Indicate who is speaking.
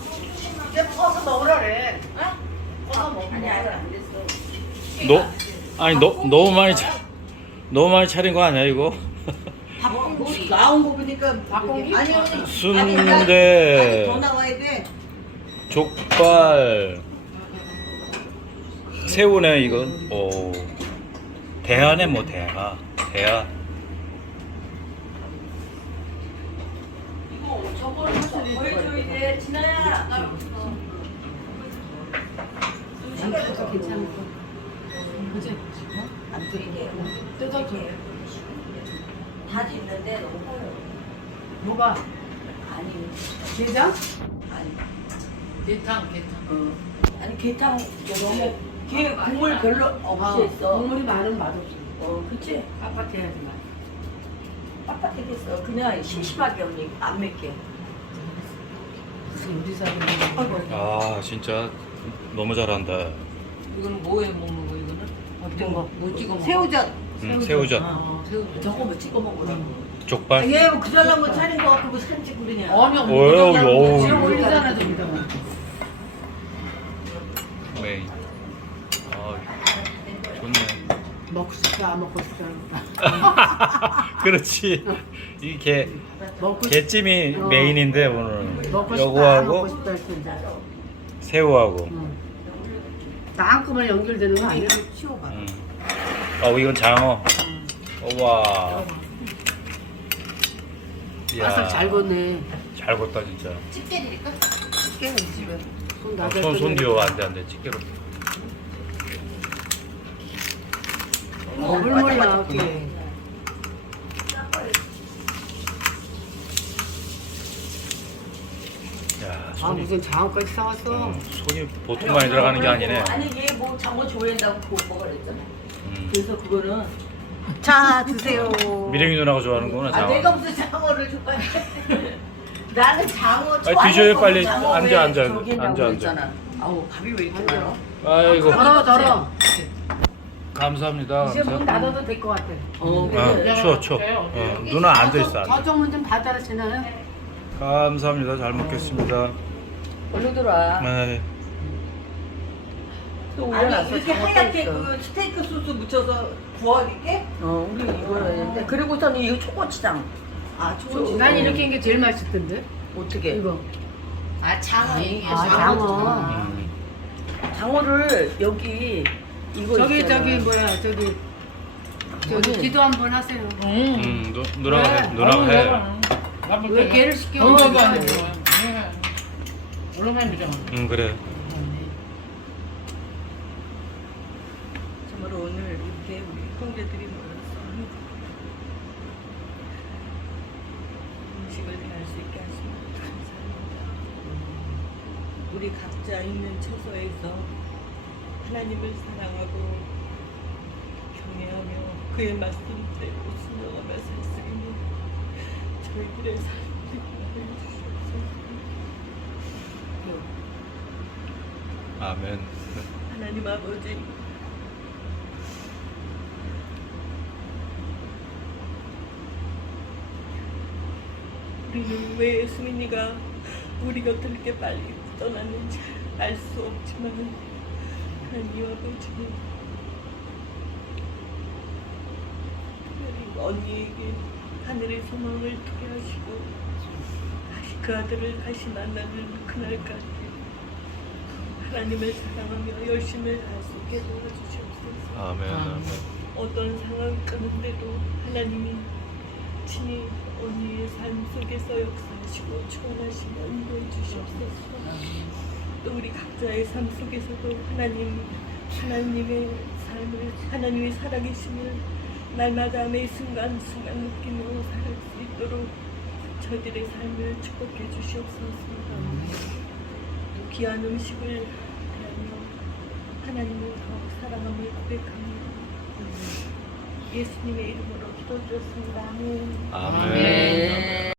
Speaker 1: 이제 퍼서 먹으라 그래. 퍼서 먹으라.
Speaker 2: 아니 안 됐어.
Speaker 3: 너무 많이 차린 거 아니야 이거?
Speaker 2: 밥공기.
Speaker 1: 나온 거 보니까
Speaker 2: 밥공기?
Speaker 1: 아니
Speaker 3: 순대,
Speaker 1: 더 나와야 돼.
Speaker 3: 족발, 새우네 이건. 오, 대하네 뭐 대하.
Speaker 2: 이거 저거를 보여줘야 돼. 진아야.
Speaker 4: 괜찮을 거. 그지?
Speaker 2: 안 들리게.
Speaker 4: 뜯어줘.
Speaker 2: 다 됐는데 너무 커요.
Speaker 4: 뭐가?
Speaker 2: 아니
Speaker 4: 게장?
Speaker 2: 아니.
Speaker 4: 게탕.
Speaker 2: 아니 게탕 너무 게 국물 별로 없이 했어.
Speaker 4: 국물이 많으면 맛없어.
Speaker 2: 그치?
Speaker 4: 빳빳해야지 맛.
Speaker 2: 빳빳하겠어. 그냥 심심하게 언니 안 맵게.
Speaker 4: 무슨 요리사를
Speaker 3: 아 진짜 너무 잘한다.
Speaker 4: 이거는 뭐에 먹는 거 이거는? 어떤 거? 뭐 찍어 먹어?
Speaker 1: 새우젓.
Speaker 3: 새우젓,
Speaker 4: 새우젓.
Speaker 2: 저거 뭐 찍어 먹으라고.
Speaker 3: 족발.
Speaker 1: 얘그 잘난 차린 거 갖고 뭐 사진 찍고 그러냐.
Speaker 4: 아니
Speaker 3: 어우,
Speaker 4: 지금 올리잖아 저기다.
Speaker 3: 메인. 아, 좋네.
Speaker 4: 먹고 싶다 안 먹고 싶다.
Speaker 3: 그렇지. 이게
Speaker 4: 먹고 싶
Speaker 3: 게찜이 메인인데 오늘
Speaker 4: 먹고 싶다 안
Speaker 3: 요거하고
Speaker 4: 먹고 싶다 할 텐데.
Speaker 3: 새우하고.
Speaker 4: 다 한꺼번에 연결되는 거 아니야?
Speaker 1: 치워봐.
Speaker 3: 이건 장어. 와.
Speaker 4: 바삭 잘 걷네.
Speaker 3: 잘 걷다 진짜.
Speaker 1: 집게니까? 집게는 집에.
Speaker 4: 손 나갈
Speaker 3: 손 뒤로 안돼 집게로.
Speaker 4: 물머리야 이게.
Speaker 3: 야
Speaker 4: 아
Speaker 3: 손이
Speaker 4: 무슨 장어까지 사왔어?
Speaker 3: 손이 보통 많이 들어가는 게 아니네.
Speaker 2: 아니 얘 뭐 장어 좋아한다고 그거 먹으라 했잖아.
Speaker 3: 음.
Speaker 2: 그래서 그거는
Speaker 1: 자 드세요.
Speaker 3: 미령이 누나가 좋아하는구나 장어.
Speaker 1: 내가 무슨 장어를 좋아해? 나는 장어 좋아해.
Speaker 3: 아니, 드셔요, 빨리.
Speaker 2: 장어
Speaker 3: 앉아,
Speaker 2: 왜
Speaker 3: 앉아,
Speaker 2: 저기 했냐고
Speaker 3: 앉아, 앉아.
Speaker 2: 그랬잖아. 아우 밥이 왜 이렇게 많아?
Speaker 3: 아이고
Speaker 4: 덜어.
Speaker 3: 감사합니다.
Speaker 4: 이제 문 닫아도 될 것 같아.
Speaker 3: 추워. 누나 앉아 있어.
Speaker 4: 저쪽 문좀 닫아라 지나요.
Speaker 3: 감사합니다. 잘 먹겠습니다.
Speaker 2: 얼른 들어와.
Speaker 3: 네.
Speaker 2: 또
Speaker 1: 아니
Speaker 2: 올려놨어.
Speaker 1: 이렇게
Speaker 2: 장어
Speaker 1: 하얗게
Speaker 2: 있어.
Speaker 1: 그 스테이크 소스 묻혀서 구워야게?
Speaker 2: 우리 이거 했는데 그리고서는 이거 초고추장.
Speaker 1: 아 좋은.
Speaker 4: 난 이렇게 한 게 제일 맛있던데.
Speaker 2: 어떻게?
Speaker 4: 이거.
Speaker 1: 아 장어.
Speaker 4: 장어.
Speaker 3: 음.
Speaker 2: 장어를 여기 이거
Speaker 4: 저기
Speaker 2: 있잖아.
Speaker 4: 저기
Speaker 2: 어디?
Speaker 4: 기도 한번 하세요.
Speaker 3: 누나가 해.
Speaker 4: 왜 개를 시켜?
Speaker 5: 얼른 비잖아.
Speaker 3: 그래.
Speaker 1: 정말 오늘 이렇게 우리 형제들이 모여서 음식을 할 수 있게 하시면 감사합니다. 우리 각자 있는 처소에서 하나님을 사랑하고 경외하며 그의 말씀대로 순종하며 살 수 있는 저희들의 삶을 주시옵소서.
Speaker 3: 아멘.
Speaker 1: 하나님 아버지, 우리는 왜 수민이가 우리 곁을 이렇게 빨리 떠났는지 알 수 없지만 하나님 아버지, 특별히 언니에게 하늘의 소망을 두게 하시고 다시 그 아들을 다시 만나는 그날까지 하나님을 사랑하며 열심을 다할 수 있게 도와주시옵소서.
Speaker 3: 아멘.
Speaker 1: 어떤 상황 가운데도 하나님이 친히 언니의 삶 속에서 역사하시고 축원하시며 인도해 주시옵소서. 또 우리 각자의 삶 속에서도 하나님의 삶을 하나님이 살아계심을 날마다 매 순간순간 느끼며 살 수 있도록 저희들의 삶을 축복해 주시옵소서. 또 귀한 음식을 대하며 하나님을 더욱 사랑함을 고백합니다. 예수님의 이름으로 기도드렸습니다. 아멘.
Speaker 3: 아멘.